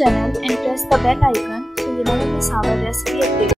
channel and press the bell icon so you never miss our recipe update.